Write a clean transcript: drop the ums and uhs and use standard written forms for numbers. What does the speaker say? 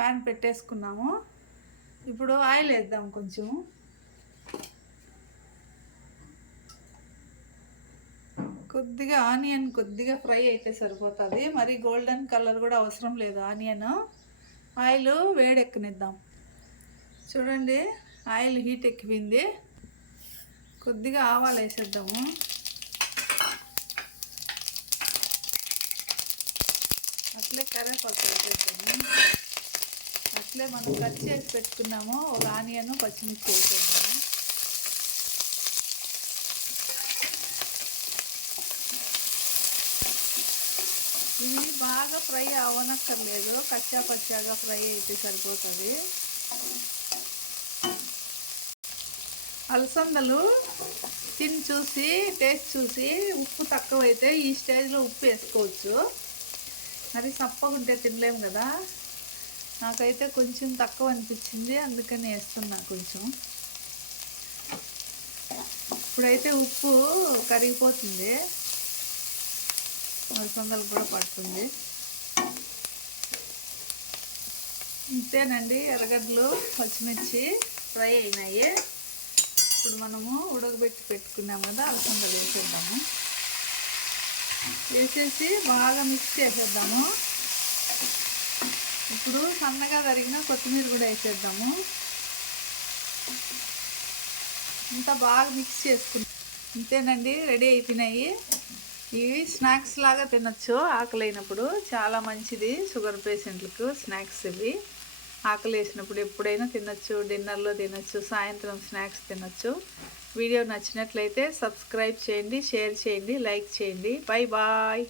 Pan పెట్టేసుకున్నాము. ఇప్పుడు oil వేద్దాం. కొంచెం కొద్దిగా ఆనియన్ కొద్దిగా ఫ్రై అయితే సరిపోతుంది. మరి గోల్డెన్ కలర్ కూడా అవసరం లేదు. ఆనియన్ ఆయిల్ వేడెక్కనిద్దాం. చూడండి, ఆయిల్ హీట్ ఎక్కిపోయింది. కొద్దిగా ఆవాలు వేసేద్దాము. అట్లే కరివేపాకు వేసేద్దాము. అట్లే మనం కట్ చేసి పెట్టుకున్నాము ఒక ఆనియన్, పచ్చిమిర్చి వేసేద్దాము. ఇది బాగా ఫ్రై అవ్వనక్కర్లేదు, కచ్చా పచ్చాగా ఫ్రై అయితే సరిపోతుంది. అలసందలు తిని చూసి టేస్ట్ చూసి ఉప్పు తక్కువైతే ఈ స్టేజ్లో ఉప్పు వేసుకోవచ్చు. మరి సప్పగా ఉంటే తినలేము కదా. నాకైతే కొంచెం తక్కువ అనిపించింది, అందుకని వేస్తున్నా కొంచెం. ఇప్పుడైతే ఉప్పు కరిగిపోతుంది, అలసందలు కూడా పడుతుంది. ఇంతేనండి, ఎర్రగడ్డలు పచ్చిమిర్చి ఫ్రై అయినాయి. ఇప్పుడు మనము ఉడకబెట్టి పెట్టుకున్నాం కదా, అలసందలు వేసేద్దాము. వేసేసి బాగా మిక్స్ చేసేద్దాము. ఇప్పుడు సన్నగా తరిగిన కొత్తిమీర కూడా వేసేద్దాము. ఇంత బాగా మిక్స్ చేసుకుంటాం. ఇంతేనండి, రెడీ అయిపోయినాయి. ఇవి స్నాక్స్ లాగా తినచ్చు ఆకలి అయినప్పుడు. చాలా మంచిది షుగర్ పేషెంట్లకు స్నాక్స్. ఇవి ఆకలి వేసినప్పుడు ఎప్పుడైనా తినచ్చు, డిన్నర్లో తినచ్చు, సాయంత్రం స్నాక్స్ తినచ్చు. వీడియో నచ్చినట్లయితే సబ్స్క్రైబ్ చేయండి, షేర్ చేయండి, లైక్ చేయండి. Bye bye.